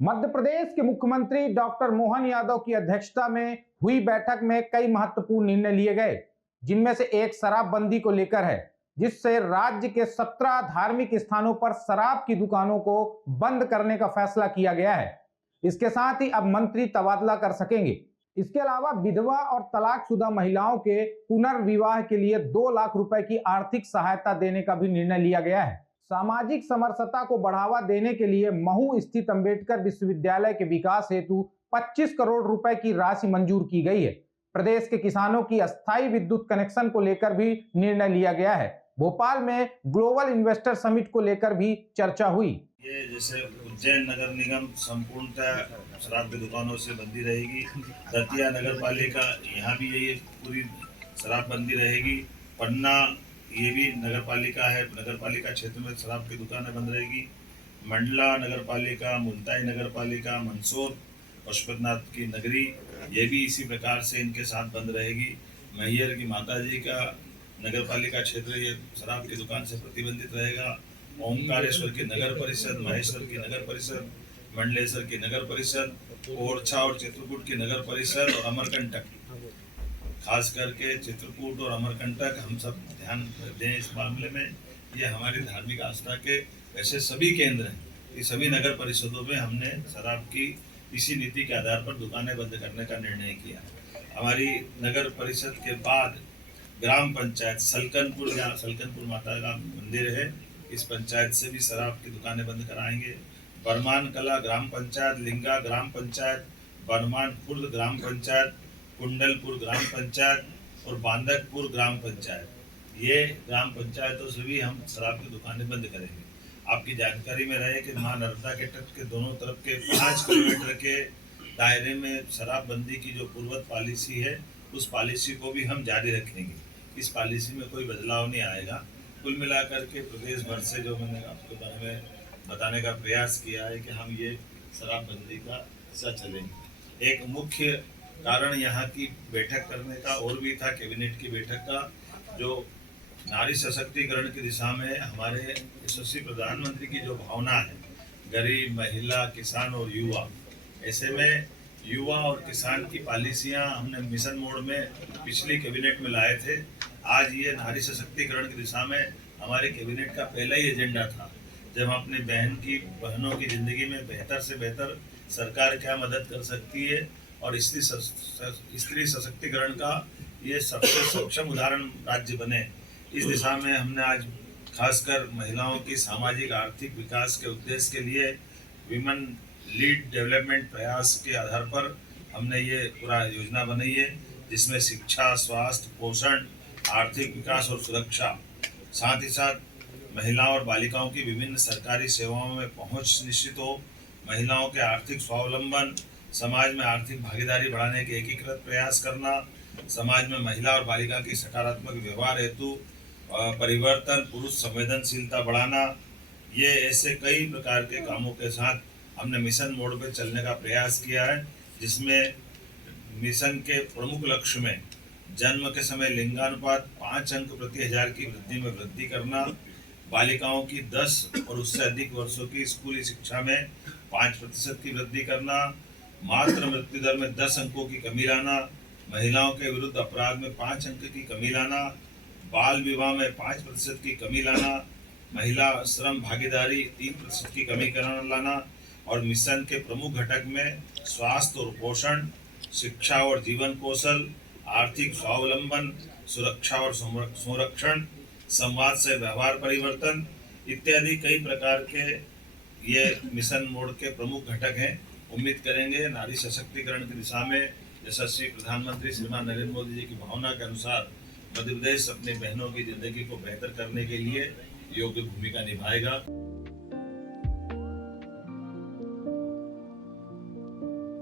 मध्य प्रदेश के मुख्यमंत्री डॉक्टर मोहन यादव की अध्यक्षता में हुई बैठक में कई महत्वपूर्ण निर्णय लिए गए, जिनमें से एक शराबबंदी को लेकर है, जिससे राज्य के 17 धार्मिक स्थानों पर शराब की दुकानों को बंद करने का फैसला किया गया है। इसके साथ ही अब मंत्री तबादला कर सकेंगे। इसके अलावा विधवा और तलाकशुदा महिलाओं के पुनर्विवाह के लिए 2 लाख रुपए की आर्थिक सहायता देने का भी निर्णय लिया गया है। सामाजिक समरसता को बढ़ावा देने के लिए महू स्थित अंबेडकर विश्वविद्यालय के विकास हेतु 25 करोड़ रुपए की राशि मंजूर की गई है। प्रदेश के किसानों की अस्थायी विद्युत कनेक्शन को लेकर भी निर्णय लिया गया है। भोपाल में ग्लोबल इन्वेस्टर समिट को लेकर भी चर्चा हुई। ये जैसे उज्जैन नगर निगम संपूर्णतः शराब की दुकानों से बंदी रहेगी। दतिया नगर पालिका यहाँ भी यही पूरी शराबबंदी रहेगी। पन्ना ये भी नगर पालिका है, नगर पालिका क्षेत्र में शराब की दुकानें बंद रहेगी। मंडला नगर पालिका, मुल्ताई नगर पालिका, मंदसौर पशुपतिनाथ की नगरी ये भी इसी प्रकार से इनके साथ बंद रहेगी। मैहर की माता जी का नगर पालिका क्षेत्र ये शराब की दुकान से प्रतिबंधित रहेगा। ओंकारेश्वर की नगर परिषद, महेश्वर की नगर परिषद, मंडलेश्वर की नगर परिषद, ओरछा और चित्रकूट की नगर परिषद और अमरकंटक, खास करके चित्रकूट और अमरकंटक हम सब ध्यान दें इस मामले में। ये हमारी धार्मिक आस्था के ऐसे सभी केंद्र हैं। ये सभी नगर परिषदों में हमने शराब की इसी नीति के आधार पर दुकानें बंद करने का निर्णय किया। हमारी नगर परिषद के बाद ग्राम पंचायत सलकनपुर, जहाँ सलकनपुर माता का मंदिर है, इस पंचायत से भी शराब की दुकानें बंद कराएंगे। बरमान कला ग्राम पंचायत, लिंगा ग्राम पंचायत, बरमान खुर्द ग्राम पंचायत, कुंडलपुर ग्राम पंचायत और बांदकपुर ग्राम पंचायत, ये ग्राम पंचायतों से भी हम शराब की दुकानें बंद करेंगे। आपकी जानकारी में रहे कि मां नर्मदा के तट के दोनों तरफ के 5 किलोमीटर के दायरे में शराबबंदी की जो पूर्वत पॉलिसी है, उस पॉलिसी को भी हम जारी रखेंगे। इस पॉलिसी में कोई बदलाव नहीं आएगा। कुल मिलाकर के प्रदेश भर से जो मैंने आपके बारे में बताने का प्रयास किया है कि हम ये शराबबंदी का हिस्सा चलेंगे। एक मुख्य कारण यहाँ की बैठक करने का और भी था, कैबिनेट की बैठक का, जो नारी सशक्तिकरण की दिशा में हमारे यशस्वी प्रधानमंत्री की जो भावना है, गरीब, महिला, किसान और युवा, ऐसे में युवा और किसान की पॉलिसियां हमने मिशन मोड में पिछली कैबिनेट में लाए थे। आज ये नारी सशक्तिकरण की दिशा में हमारे कैबिनेट का पहला ही एजेंडा था। जब हम अपनी बहनों की ज़िंदगी में बेहतर से बेहतर सरकार क्या मदद कर सकती है और स्त्री सशक्तिकरण का ये सबसे सक्षम उदाहरण राज्य बने, इस दिशा में हमने आज खासकर महिलाओं की सामाजिक आर्थिक विकास के उद्देश्य के लिए विमेन लीड डेवलपमेंट प्रयास के आधार पर हमने ये पूरा योजना बनाई है, जिसमें शिक्षा, स्वास्थ्य, पोषण, आर्थिक विकास और सुरक्षा, साथ ही साथ महिलाओं और बालिकाओं की विभिन्न सरकारी सेवाओं में पहुंच निश्चित हो, महिलाओं के आर्थिक स्वावलंबन, समाज में आर्थिक भागीदारी बढ़ाने के एकीकृत प्रयास करना, समाज में महिला और बालिका की सकारात्मक व्यवहार हेतु परिवर्तन, पुरुष संवेदनशीलता बढ़ाना, ये ऐसे कई प्रकार के कामों के साथ हमने मिशन मोड पे चलने का प्रयास किया है, जिसमें मिशन के प्रमुख लक्ष्य में जन्म के समय लिंगानुपात 5 अंक प्रति 1000 की वृद्धि में वृद्धि करना, बालिकाओं की 10 और उससे अधिक वर्षों की स्कूली शिक्षा में 5% की वृद्धि करना, मातृ मृत्यु दर में 10 अंकों की कमी लाना, महिलाओं के विरुद्ध अपराध में 5 अंक की कमी लाना, बाल विवाह में 5% की कमी लाना, महिला श्रम भागीदारी 3% की कमी लाना और मिशन के प्रमुख घटक में स्वास्थ्य और पोषण, शिक्षा और जीवन कौशल, आर्थिक स्वावलंबन, सुरक्षा और संरक्षण, संवाद से व्यवहार परिवर्तन इत्यादि कई प्रकार के ये मिशन मोड के प्रमुख घटक हैं। उम्मीद करेंगे नारी सशक्तिकरण की दिशा में यशस्वी प्रधानमंत्री श्रीमान नरेंद्र मोदी जी की भावना के अनुसार मध्य प्रदेश अपनी बहनों की जिंदगी को बेहतर करने के लिए योग्य भूमिका निभाएगा।